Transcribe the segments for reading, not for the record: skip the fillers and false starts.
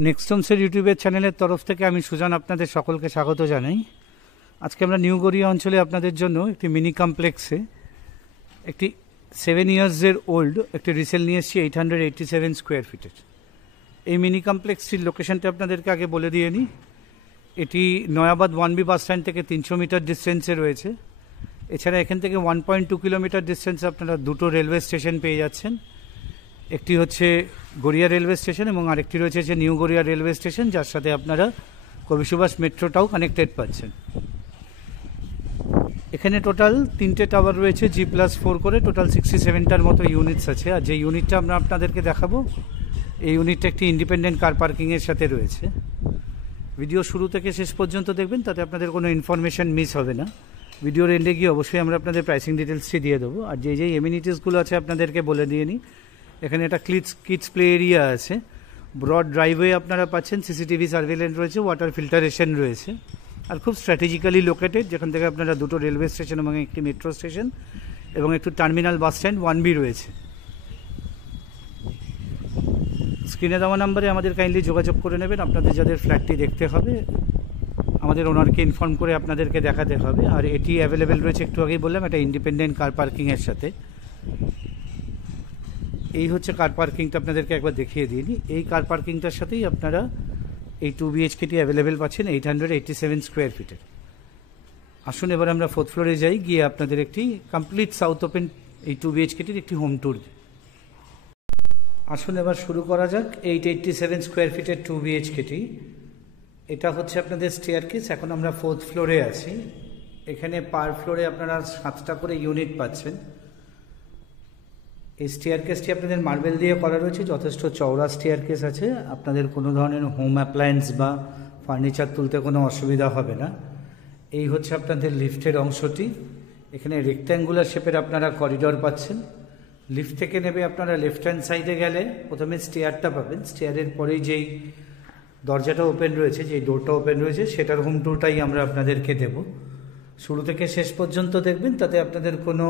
Next হোমসের ইউটিউবের চ্যানেলের তরফ থেকে আমি সুজান আপনাদের সকলকে স্বাগত জানাই। আজকে আমরা নিউ গড়িয়া অঞ্চলে আপনাদের জন্য একটি মিনি কমপ্লেক্সে একটি 7 ইয়ার্সের ওল্ড একটি রিসেল নিয়ে এসেছি 887 স্কোয়ার ফিটের। এই মিনি কমপ্লেক্সটির লোকেশনটা আপনাদেরকে আগে বলে দিয়ে নিই। এটি নয়াবাদ 1B বাস স্ট্যান্ড থেকে 300 মিটার ডিস্টেন্সে রয়েছে। এছাড়া এখান থেকে 1.2 কিলোমিটার ডিস্টেন্সে আপনারা দুটো রেলওয়ে স্টেশন পেয়ে যাচ্ছেন। একটি হচ্ছে গড়িয়া রেলওয়ে স্টেশন এবং আরেকটি রয়েছে যে নিউ গড়িয়া রেলওয়ে স্টেশন, যার সাথে আপনারা কবি সুভাষ মেট্রোটাও কানেক্টেড পাচ্ছেন। এখানে টোটাল 3টে টাওয়ার রয়েছে, G+4 করে টোটাল 67টার মতো ইউনিটস আছে। আর যে ইউনিটটা আমরা আপনাদেরকে দেখাবো, এই ইউনিটটা একটি ইন্ডিপেন্ডেন্ট কার পার্কিংয়ের সাথে রয়েছে। ভিডিও শুরু থেকে শেষ পর্যন্ত দেখবেন, তাতে আপনাদের কোনো ইনফরমেশন মিস হবে না। ভিডিওর এন্ডে গিয়ে অবশ্যই আমরা আপনাদের প্রাইসিং ডিটেলসটি দিয়ে দেবো। আর যে এমিনিটিসগুলো আছে আপনাদেরকে বলে দিয়ে নিই। এখানে একটা কিডস প্লে এরিয়া আছে, ব্রড ড্রাইভওয়ে আপনারা পাচ্ছেন, সিসিটিভি সার্ভেলেন্স রয়েছে, ওয়াটার ফিল্টারেশন রয়েছে, আর খুব স্ট্র্যাটেজিক্যালি লোকেটেড, যেখান থেকে আপনারা দুটো রেলওয়ে স্টেশন এবং একটি মেট্রো স্টেশন এবং একটু টার্মিনাল বাস স্ট্যান্ড 1B রয়েছে। স্ক্রিনে দেওয়া নাম্বারে আমাদের কাইন্ডলি যোগাযোগ করে নেবেন। আপনাদের যাদের ফ্ল্যাটটি দেখতে হবে, আমাদের ওনারকে ইনফর্ম করে আপনাদেরকে দেখাতে হবে। আর এটি অ্যাভেলেবেল রয়েছে, একটু আগেই বললাম, একটা ইন্ডিপেন্ডেন্ট কার পার্কিংয়ের সাথে। এই হচ্ছে কার পার্কিংটা, আপনাদেরকে একবার দেখিয়ে দিই। এই কার পার্কিংটার সাথেই আপনারা এই 2 BHKটি অ্যাভেলেবেল পাচ্ছেন 887 স্কোয়ার ফিটের। আসুন এবার আমরা 4th ফ্লোরে যাই, গিয়ে আপনাদের একটি কমপ্লিট সাউথ ওপেন এই 2 BHKটির একটি হোম ট্যুর। আসুন এবার শুরু করা যাক 887 স্কোয়ার ফিটের 2 BHKটি। এটা হচ্ছে আপনাদের স্টেয়ারকেস। এখন আমরা 4th ফ্লোরে আছি। এখানে পার ফ্লোরে আপনারা 7টা করে ইউনিট পাচ্ছেন। এই স্টেয়ারকেসটি আপনাদের মার্বেল দিয়ে করা রয়েছে, যথেষ্ট চওড়া স্টেয়ারকেস আছে। আপনাদের কোনো ধরনের হোম অ্যাপ্লায়েন্স বা ফার্নিচার তুলতে কোনো অসুবিধা হবে না। এই হচ্ছে আপনাদের লিফটের অংশটি। এখানে রেক্ট্যাঙ্গুলার শেপের আপনারা করিডর পাচ্ছেন। লিফট থেকে নেবে আপনারা লেফট হ্যান্ড সাইডে গেলে প্রথমে স্টেয়ারটা পাবেন। স্টেয়ারের পরেই যেই দরজাটা ওপেন রয়েছে, যেই ডোরটা ওপেন রয়েছে, সেটার হোম ট্যুরটাই আমরা আপনাদেরকে দেব। শুরু থেকে শেষ পর্যন্ত দেখবেন, তাতে আপনাদের কোনো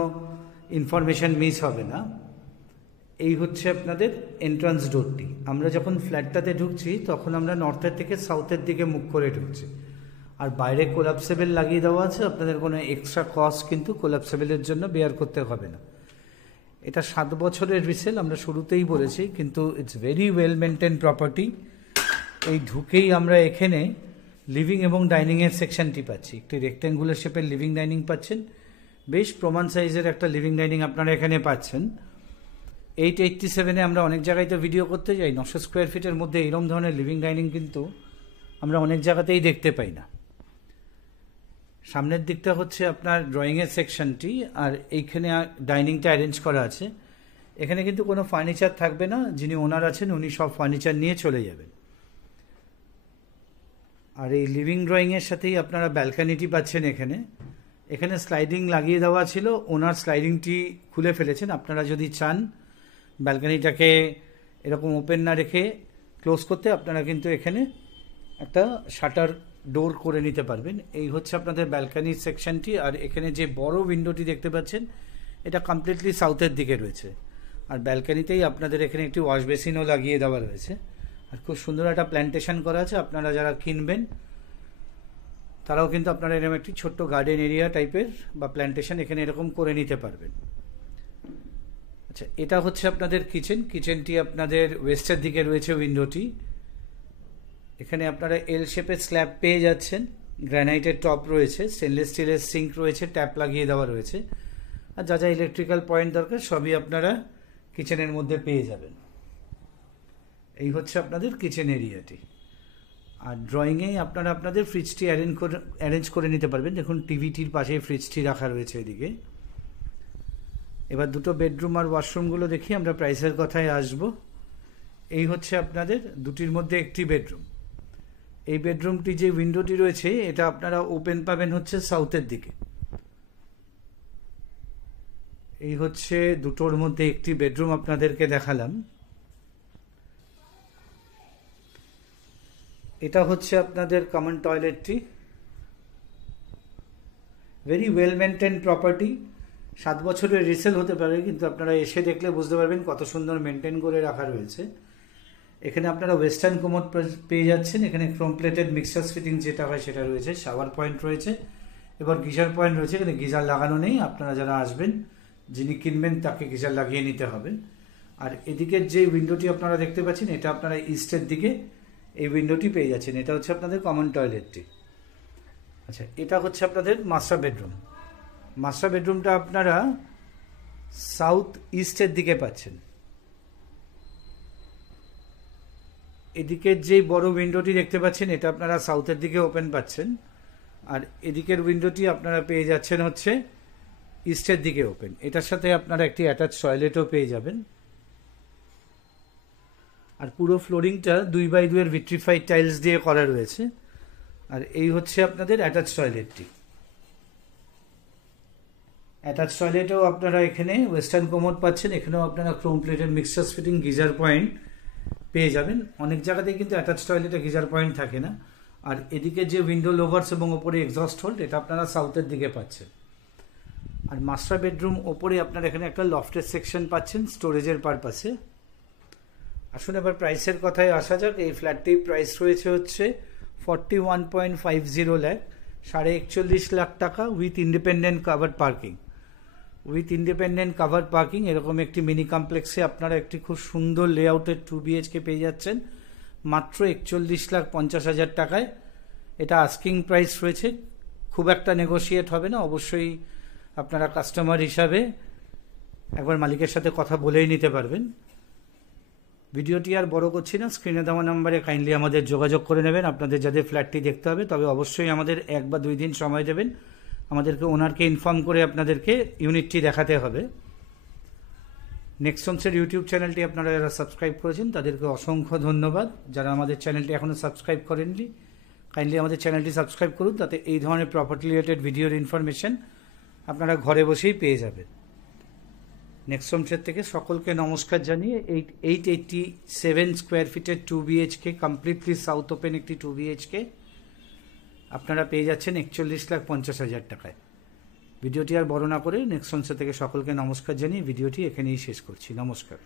ইনফরমেশান মিস হবে না। এই হচ্ছে আপনাদের এন্ট্রান্স ডোরটি। আমরা যখন ফ্ল্যাটটাতে ঢুকছি, তখন আমরা নর্থের থেকে সাউথের দিকে মুখ করে ঢুকছি। আর বাইরে কোলাপসেবল লাগিয়ে দেওয়া আছে, আপনাদের কোনো এক্সট্রা কস্ট কিন্তু কোলাপসেবলের জন্য বেয়ার করতে হবে না। এটা 7 বছরের রিসেল, আমরা শুরুতেই বলেছি, কিন্তু it's very well maintain property. এই ঢুকেই আমরা এখানে লিভিং এবং ডাইনিংয়ের সেকশনটি পাচ্ছি। একটি রেক্ট্যাঙ্গুলার শেপের লিভিং ডাইনিং পাচ্ছেন, বেশ প্রমাণ সাইজের একটা লিভিং ডাইনিং আপনারা এখানে পাচ্ছেন। 887-এ আমরা অনেক জায়গায় তো ভিডিও করতে যাই, 900 স্কোয়ার ফিটের মধ্যে এরকম ধরনের লিভিং ডাইনিং কিন্তু আমরা অনেক জায়গাতেই দেখতে পাই না। সামনের দিকটা হচ্ছে আপনার ড্রয়িংয়ের সেকশনটি, আর এইখানে ডাইনিংটা অ্যারেঞ্জ করা আছে। এখানে কিন্তু কোনো ফার্নিচার থাকবে না, যিনি ওনার আছেন উনি সব ফার্নিচার নিয়ে চলে যাবেন। আর এই লিভিং ড্রয়িংয়ের সাথেই আপনারা ব্যালকানিটি পাচ্ছেন। এখানে স্লাইডিং লাগিয়ে দেওয়া ছিল, ওনার স্লাইডিংটি খুলে ফেলেছেন। আপনারা যদি চান ব্যালকানিটাকে এরকম ওপেন না রেখে ক্লোজ করতে, আপনারা কিন্তু এখানে একটা শাটার ডোর করে নিতে পারবেন। এই হচ্ছে আপনাদের ব্যালকানির সেকশনটি। আর এখানে যে বড় উইন্ডোটি দেখতে পাচ্ছেন, এটা কমপ্লিটলি সাউথের দিকে রয়েছে। আর ব্যালকানিতেই আপনাদের এখানে একটি ওয়াশ বেসিনও লাগিয়ে দেওয়া রয়েছে। আর খুব সুন্দর একটা প্ল্যান্টেশন করা আছে। আপনারা যারা কিনবেন, তারাও কিন্তু আপনারা এরকম একটি ছোট্ট গার্ডেন এরিয়া টাইপের বা প্ল্যান্টেশন এখানে এরকম করে নিতে পারবেন। আচ্ছা, এটা হচ্ছে আপনাদের কিচেনটি আপনাদের ওয়েস্টের দিকে রয়েছে উইন্ডোটি। এখানে আপনারা এল শেপের স্ল্যাব পেয়ে যাচ্ছেন, গ্রানাইটের টপ রয়েছে, স্টেনলেস স্টিলের সিঙ্ক রয়েছে, ট্যাপ লাগিয়ে দেওয়া রয়েছে। আর যা যা ইলেকট্রিক্যাল পয়েন্ট দরকার সবই আপনারা কিচেনের মধ্যে পেয়ে যাবেন। এই হচ্ছে আপনাদের কিচেন এরিয়াটি। আর ড্রয়িংয়েই আপনারা আপনাদের ফ্রিজটি অ্যারেঞ্জ করে নিতে পারবেন। দেখুন, টিভিটির পাশে ফ্রিজটি রাখা রয়েছে এদিকে। এবার দুটো বেডরুম আর ওয়াশরুমগুলো দেখি, আমরা প্রাইসের কথায় আসব। এই হচ্ছে আপনাদের দুটির মধ্যে একটি বেডরুম। এই বেডরুমটি যে উইন্ডোটি রয়েছে, এটা আপনারা ওপেন পাবেন হচ্ছে সাউথের দিকে। এই হচ্ছে দুটোর মধ্যে একটি বেডরুম আপনাদেরকে দেখালাম। এটা হচ্ছে আপনাদের কমন টয়লেটটি। Very well maintain property. 7 বছরের রিসেল হতে পারে, কিন্তু আপনারা এসে দেখলে বুঝতে পারবেন কত সুন্দর মেনটেন করে রাখা রয়েছে। এখানে আপনারা ওয়েস্টার্ন কোমোড পেয়ে যাচ্ছেন। এখানে ক্রোম প্লেটেড মিক্সার ফিটিং যেটা হয় সেটা রয়েছে, শাওয়ার পয়েন্ট রয়েছে, এবার গিজার পয়েন্ট রয়েছে। এখানে গিজার লাগানো নেই, আপনারা যারা আসবেন যিনি কিনবেন তাকে গিজার লাগিয়ে নিতে হবে। আর এদিকের যে উইন্ডোটি আপনারা দেখতে পাচ্ছেন এটা আপনারা ইস্টের দিকে এই উইন্ডোটি পেয়ে যাচ্ছেন। এটা হচ্ছে আপনাদের কমন টয়লেটটি। আচ্ছা, এটা হচ্ছে আপনাদের মাস্টার বেডরুম। মাস্টার বেডরুমটা আপনারা সাউথ ইস্টের দিকে পাচ্ছেন। এদিকের যে বড় উইন্ডোটি দেখতে পাচ্ছেন এটা আপনারা সাউথের দিকে ওপেন পাচ্ছেন, আর এদিকের উইন্ডোটি আপনারা পেয়ে যাচ্ছেন হচ্ছে ইস্টের দিকে ওপেন। এটার সাথে আপনারা একটি অ্যাটাচ টয়লেটও পেয়ে যাবেন। আর পুরো ফ্লোরিংটা 2x2 এর ভিট্রিফাইড টাইলস দিয়ে করা রয়েছে। আর এই হচ্ছে আপনাদের অ্যাটাচ টয়লেটটি। অ্যাটাচ টয়লেটেও আপনারা এখানে ওয়েস্টার্ন কোমোড পাচ্ছেন। এখানেও আপনারা ক্রোম প্লেটের মিক্সার ফিটিং গিজার পয়েন্ট পেয়ে যাবেন। অনেক জায়গাতেই কিন্তু অ্যাটাচ টয়লেটে গিজার পয়েন্ট থাকে না। আর এদিকে যে উইন্ডো লোভার্স এবং ওপরে এক্সস্ট হোল্ড এটা আপনারা সাউথের দিকে পাচ্ছেন। আর মাস্টার বেডরুম ওপরে আপনারা এখানে একটা লফটের সেকশন পাচ্ছেন স্টোরেজের পারপাসে। আসুন এবার প্রাইসের কথায় আসা যাক। এই ফ্ল্যাটটির প্রাইস রয়েছে হচ্ছে 41.50 লাখ, 41.5 লাখ টাকা, with independent covered parking. With independent covered parking এরকম একটি মিনি কমপ্লেক্সে আপনারা একটি খুব সুন্দর লেআউটের 2 BHK পেয়ে যাচ্ছেন মাত্র 41,50,000 টাকায়। এটা আস্কিং প্রাইস রয়েছে, খুব একটা নেগোশিয়েট হবে না। অবশ্যই আপনারা কাস্টমার হিসাবে একবার মালিকের সাথে কথা বলেই নিতে পারবেন। ভিডিওটি আর বড় করছি না, স্ক্রিনে দেওয়া নাম্বারে কাইন্ডলি আমাদের যোগাযোগ করে নেবেন। আপনাদের যাদের ফ্ল্যাটটি দেখতে হবে তবে অবশ্যই আমাদের 1 বা 2 দিন সময় দেবেন। আমাদেরকে ওনারকে ইনফর্ম করে আপনাদেরকে ইউনিটটি দেখাতে হবে। নেক্সট হোমসের ইউটিউব চ্যানেলটি আপনারা যারা সাবস্ক্রাইব করেছেন তাদেরকে অসংখ্য ধন্যবাদ। যারা আমাদের চ্যানেলটি এখনও সাবস্ক্রাইব করেননি কাইন্ডলি আমাদের চ্যানেলটি সাবস্ক্রাইব করুন, তাতে এই ধরনের প্রপার্টি রিলেটেড ভিডিওর ইনফরমেশন আপনারা ঘরে বসেই পেয়ে যাবেন। নেক্সট হোমসের থেকে সকলকে নমস্কার জানিয়ে 887 স্কোয়ার ফিটের 2 BHK কমপ্লিটলি সাউথ ওপেন একটি 2 BHK আপনারা পেয়ে যাচ্ছেন 41,50,000 টাকায়। ভিডিওটি আর বড় না করে নেক্সট হোমসের থেকে সকলকে নমস্কার জানিয়ে ভিডিওটি এখানেই শেষ করছি। নমস্কার।